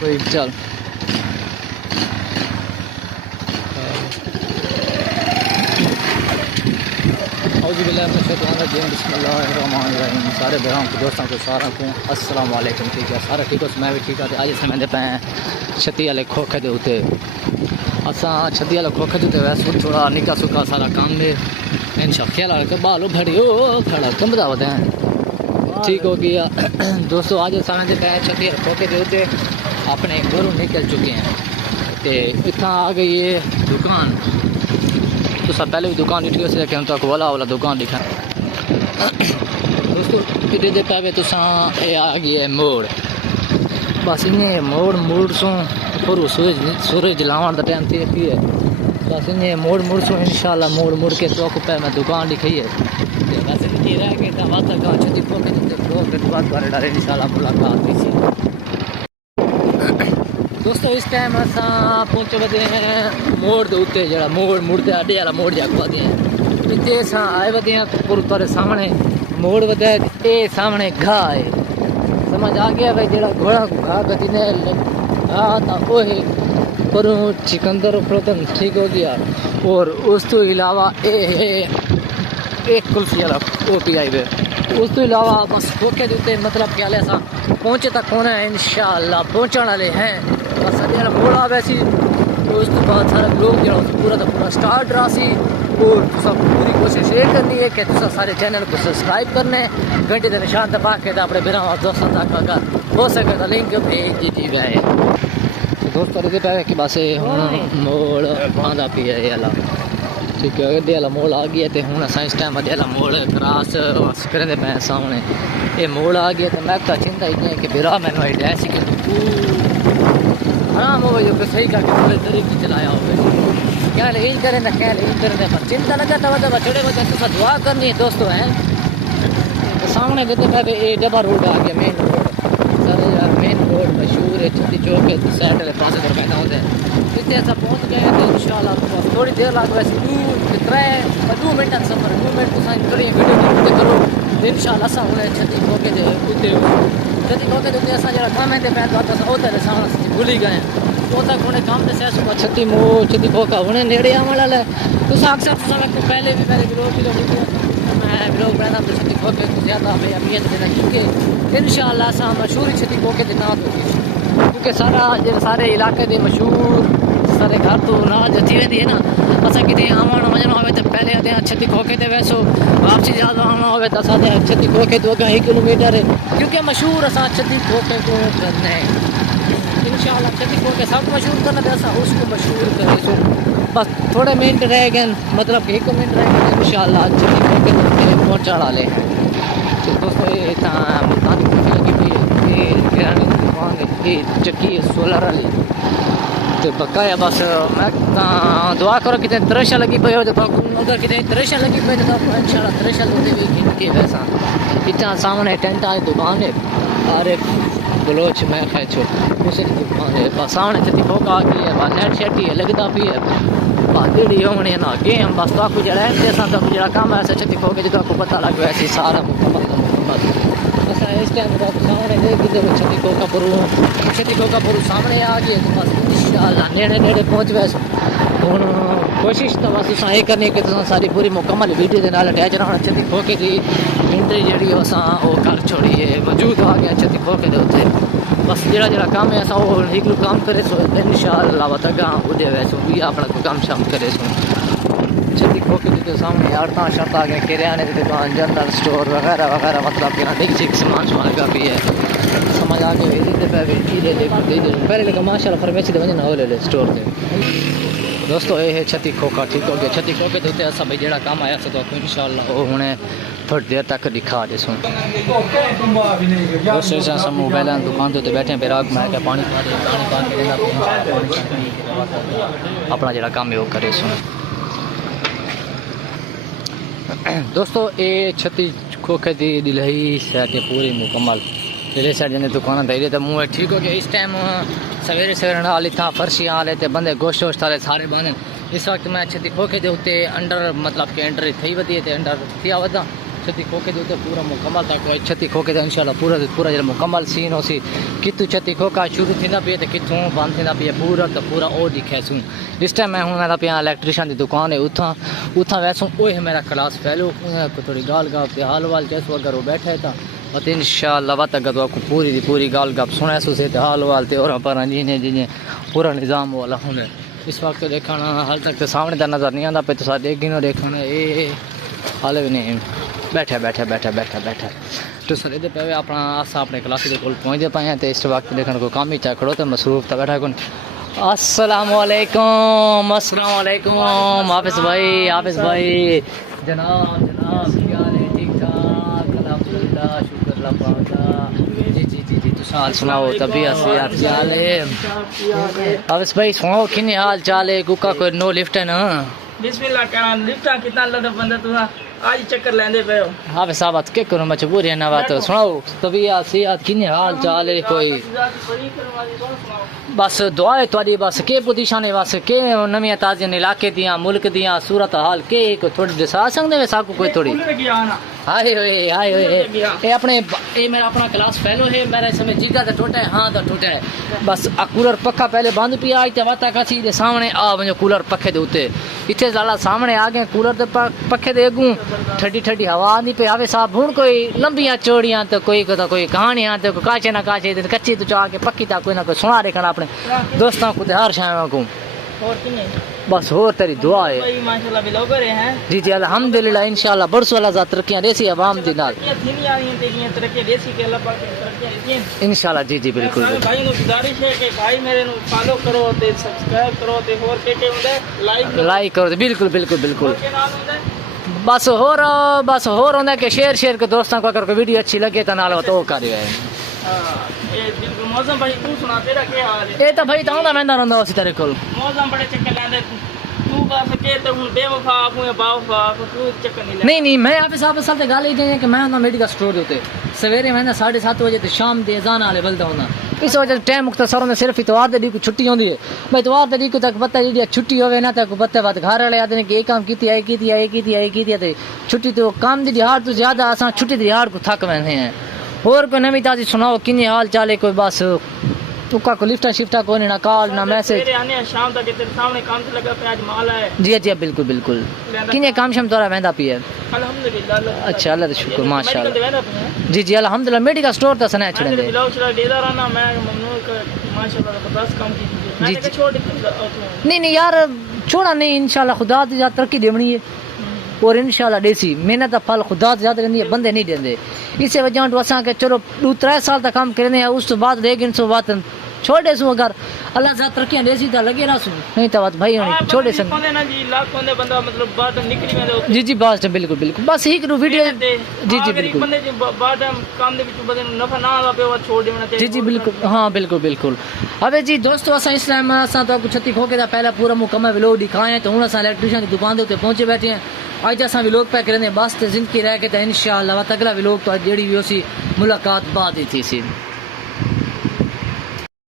कोई चल सारे बहन को दोस्तों को सारा को अस्सलाम वालेकुम। ठीक है सारा ठीक हो, मैं भी ठीक है। अज अस मैं पे छत्ती वाले खोखे के उत्ते असा छत्ती वाले खोखे के वैसे थोड़ा निका सुका सारा काम दे इन ख्याल बालो भड़ियो खड़ा कंबदा होते हैं। ठीक हो गया दोस्तों, आज समय पे छत्ती वाले खोखे के उत्ते अपने घरों निकल चुके हैं। तो इतना आ गई है दुकान, तो सब पहले भी दुकान दिखी उस हम तक वाला दुकान दिखा दोस्तों। इधर दे पे तो आ गई है मोड़, बस इन्हें मोड़ सो फिर सूरज लावन का टाइम थी है। बस इन्हें मोड़ सो इंशाल्लाह मोड़ के तो पे मैं दुकान दिखाई है। वैसे ये रह गए छुट्टी पोके डाले इंशाल्लाह मुलाकात थी। दोस्तों इस टाइम अस पहुंचे बदे हैं मोड़ के उत्ते जरा मोड़ मुड़ते अड्डे वाला मोड़ जाके बदे हैं। इतने अस आए बदे हैं पूरे तारे सामने मोड़ बदे ये सामने घाह है। समझ आ गया भाई जरा घोड़ा को घाह गति ने वो है पर चिकंदर फ्रोतन ठीक हो गया। और उस तो अलावा एक कुल्फी वाला वो पी आई वे। उस तो अलावा बस खोखे देते मतलब क्या ऐसा पहुँचे तक होना है इंशाल्लाह पहुँचने वाले हैं। बस जरा मोड़ा वैसी उस तो बाद सारा लोग जो पूरा का पूरा स्टार्ट रहा सी। और सब पूरी कोशिश ये करनी है कि तुम सारे चैनल को सब्सक्राइब करने घंटे के निशान दबा के अपने बिना दोस्तों तक अगर हो सके तो लिंक भेज दीजिए गए। दोस्तों ये पे कि बस हूँ मोड़ आँदा पी है वाला ठीक है। अड्डे वाला मोड़ आ गया तो हूँ अस इस टाइम अड्डे वाला मोड़ क्रॉस करेंगे पे सामने ये मोड़ आ गया। तो मैं तो चिंता ही है कि बिरा मैंने ऐसी कि हाँ वो सही करके पूरे तरीके चलाया हो क्या यही करें ना क्या यही करें पर चिंता लगा था छोटे बच्चे तो दुआ करनी है दोस्तों हैं। तो सामने कहते पे ये डब्बा रोड आ गया मेन रोड सारे मेन रोड मशहूर है छत्ती चौक के साइड वाले पास पर पैदा होते हैं। इतने ऐसा पहुँच गए तो इंशाल्लाह थोड़ी देर लग वैसे 2 मिनट का सफर 2 मिनट तो करिए वीडियो करो इंशाल्लाह असा हूँ छत्ती खोके छत्ती खोके असा जरा काम है उधर सामने भूली गए तो तक उन्हें काम दसिया सुबह छत्ती खोका उन्हें नेड़े आने वाला है। तो अक्सर पहले भी मेरे विरोध मैं विरोध पहना तो छत्ती खोके को ज़्यादा भाई अहमियत देना क्योंकि इंशाल्लाह असा मशहूर छत्ती खोके के नाम होगी क्योंकि सारे इलाके के मशहूर सारे घर तो ना जची रहती है ना। असा कि आवन वजना हो तो पहले आते हैं छत्ती खोके तो वैसो वापसी ज़्यादा आना हो तो असा छत्ती खोके तो 1 किलोमीटर है क्योंकि मशहूर असा छत्ती खोके को करने इंशाल्लाह छत्ती खोके सब मशहूर करना तो असा उसको मशहूर करें। सो बस थोड़े मिनट रह गए मतलब 1 मिनट रह गए इंशाल्लाह छत्ती खोके पहुँचा वाले हैं। तो दोस्तों ये मुल्तान की लगी हुई है ये किराने की दुकान है चक्की सोलर वाली तो बकाया बस मैं दुआ करो कि तरेशा लगी पे हो अगर कि तरेशा लगी पे तो इंशाल्लाह तरेशा गिनती है। वैसा इतना सामने टेंट आए दुकान है और एक बलोच मैं खेचो उसी की दुकान है बस सामने छत्ती खोका आ गई है बस नेट शेट ही लगता भी है बादी होने ना गेम बस तो आपको जरा जरा काम है ऐसा छत्ती खोके जो आपको पता लग वैसे सारा मुकम्मल ऐसा इस टाइम सामने छत्ती खोका पुरु सामने आ गए तो बस इंशाल्लाह नेड़े पहुँच वैसे हूँ कोशिश तो बस ये करनी कि सारी पूरी मुकम्मल वीडियो के नाल अटैच रहना। छत्ती खोके की एंट्री जी असा वो कर छोड़ी है मौजूद आ गया छत्ती खोके के उत्ते बस जरा काम है असा वो एक काम करे सो इंशाल्लाह वतगा उदे वैसे भी अपना कोई काम शाम करे सो। छत्ती खोके के सामने आड़ता शर्ता आ गए किराने की दुकान जनरल स्टोर वगैरह वगैरह मतलब कि ठीक सामान का भी है समझ आ गए पहले लेकिन माशाल्लाह फरमेसी दे वजन हो ले स्टोर से। दोस्तों ये है छत्ती खोका ठीक हो गया। छत्ती खोके के उत्ते असा भाई जरा काम आया तो इंशाल्लाह वो हुणे थोड़ी देर तक दिखा देसो। दोस्तों सब मोबाइल दुकान के बैठे बेराग मैं क्या पानी अपना जरा काम है वो करे सो। दोस्तों ये छत्ती खोखे की दिलही सैट पूरी मुकम्मल दिल्ली साइड जने दुकान दे तो मुँह ठीक हो गया। इस टाइम सवेरे नाल इतना फर्शी आले तो बंदे गोश्त वोश्त वाले सारे बंद इस वक्त मैं छत्ती खोके के उत्ते अंडर मतलब कि एंट्री थी वधी तो अंडर थिया वधा छत्ती खोके दे उत्ते पूरा मुकम्मल तक छत्ती खोके दा इंशाल्लाह पूरा पूरा जो मुकम्मल सीन होसी कितु छत्ती खोका शुरू थींदा पे ते कितों बंद थींदा पे पूरा तो पूरा ओ दिखेसूं इस टाइम मैं हुन मेरा पिया इलेक्ट्रिशियन दी दुकान है उथा वैसों ओए है मेरा क्लास फेलो को थोड़ी गाल गाप पे हाल वाल जैसो अगर वो बैठा है और इंशाल्लाह वत अगर आपको पूरी दी पूरी गाल गाप सुने सो से हाल वाल ते और पर जी जी पूरा निज़ाम वाला हुन इस वक्त देखना हाल तक तो सामने दा नज़र नहीं आंदा पे तो साडे गिनो देखना ए हाल भी नहीं बैठा बैठा बैठा बैठा बैठा तो सर इधर पे अपना अस अपने क्लास के कोल पहुंचते पाए हैं तो इस वक्त देखने को काम ही चा खड़ो तो मसरूफ था बैठा कौन अस्सलाम वालेकुम हाफिज भाई जनाब क्या हाल है ठीक ठाक अल्हम्दुलिल्लाह शुक्र अल्लाह पाक का जी तो हाल सुनाओ तबीयत से आप हाल है हाफिज भाई सुनाओ किन्ने हाल चाल है कुका कोई नो लिफ्ट है ना बिस्मिल्लाह करा लिफ्टा कितना लदा बंदा तू आज चक्कर लेंदे पे हो हाफिज साहब के करो मजबूरी है ना बात सुनाओ तबीयत से किन्ने हाल चाल है कोई बस दुआ है तुम्हारी बस के पोजीशन है बस के नवी ताज़ियां इलाके दियां मुल्क दियां सूरत हाल के थोड़ी दसा सकते वे साकू कोई थोड़ी हाय ये अपने ये मेरा अपना क्लास फेलो है मेरा इसमें जिगा तो टूटा है हाँ तो टूटा है बस कूलर पक्का पहले बंद पिया आज वाता कासी दे सामने आ वञो कूलर पखे दे उत्ते इतने ज़्यादा सामने आ गए कूलर दे पखे दे अगू ठंडी ठंडी हवा आंदी पे आवे साहब हुन कोई लंबियां चौड़ियां तो कोई कहानियां तो काचे ना काचे कच्ची तो चाह के पक्की ता कोई ना कोई सुना देखना अपने दोस्तों को हर शाम को बस हो तेरी दुआ है माशाल्लाह ब्लॉगर हैं जी जी अल्हम्दुलिल्लाह इंशाल्लाह बरसों वाला ज़ात तरक्कियां देसी आवाम दी नाल इंशाल्लाह जी जी बिल्कुल भाई नु गुजारिश है कि भाई मेरे नु फॉलो करो ते सब्सक्राइब करो ते और के हुंदा लाइक करो बिल्कुल बिल्कुल बिल्कुल बस होर होंदा कि शेयर के दोस्तों को अगर कोई वीडियो अच्छी लगे तो नाल तो करियो मौसम भाई तू सुना तेरा क्या हाल है ए तो भाई तांदा मैंदा रहंदा उसी तेरे कोल मौसम बड़े चक्कर लेंदे तू बस के तो हुन बेवफा को या बावफा को तू चक्कर नहीं नहीं मैं आप साहब असल ते गल है कि मैं ना मेडिकल स्टोर दे उते सवेरे मैं 7:30 बजे ते शाम दे अजान वाले बलदा होना इस वजह टाइम मुख्तसर होंदा सिर्फ इतवार दे दी को छुट्टी होंदी है भाई इतवार दे दी को तक पता जी छुट्टी होवे ना तक पता बात घर वाले आदे ने कि काम कीती है ते छुट्टी तो काम दी दिहाड़ तो ज्यादा असा छुट्टी दी दिहाड़ को थक वैसे हैं और कोई नवी ताजी सुनाओ किन्ने हाल चाल है कोई बस तुका को लिफ्टा शिफ्टा कोई ना कॉल ना मैसेज शाम तक तेरे सामने काम से लगा पे आज माल है जी बिल्कुल बिल्कुल किन्ने काम शम तोरा वेंदा पी है अल्हम्दुलिल्लाह अच्छा अल्लाह का शुक्र माशाल्लाह जी अल्हम्दुलिल्लाह मेडिकल स्टोर तो सने छड़े दे नहीं यार छोड़ा नहीं इंशाल्लाह खुदा दी तरक्की देवनी है और इंशाल्लाह देसी मेहनत का फल खुदा ज्यादा रहंदी है बंदे नहीं देंदे इसे वजह तो असा के चलो 2-3 साल तक काम करने हैं उस तो बाद लेकिन सो बात छोड़े सो अगर अल्लाह ज्यादा तरक्की देसी ता लगे ना सु नहीं तो बात भाई होनी छोड़े सन ना जी लाख कोने बंदा मतलब बात निकली में जी बात बिल्कुल बस एक वीडियो जी बिल्कुल बंदे जी बात काम दे विच बंदे नफा ना आवे वो छोड़ देना चाहिए जी बिल्कुल हां बिल्कुल अबे जी दोस्तों असा इस टाइम असा तो छत्ती खोके दा पहला पूरा मुकम्मल व्लॉग दिखाए तो हुन असा इलेक्ट्रिशियन की दुकान दे उते पहुंचे बैठे हैं आज असा व्लॉग पे करने बस जिंदगी रह के तो इंशाल्लाह अगला व्लॉग तो जेडी भी होसी मुलाकात बाद ही थी सी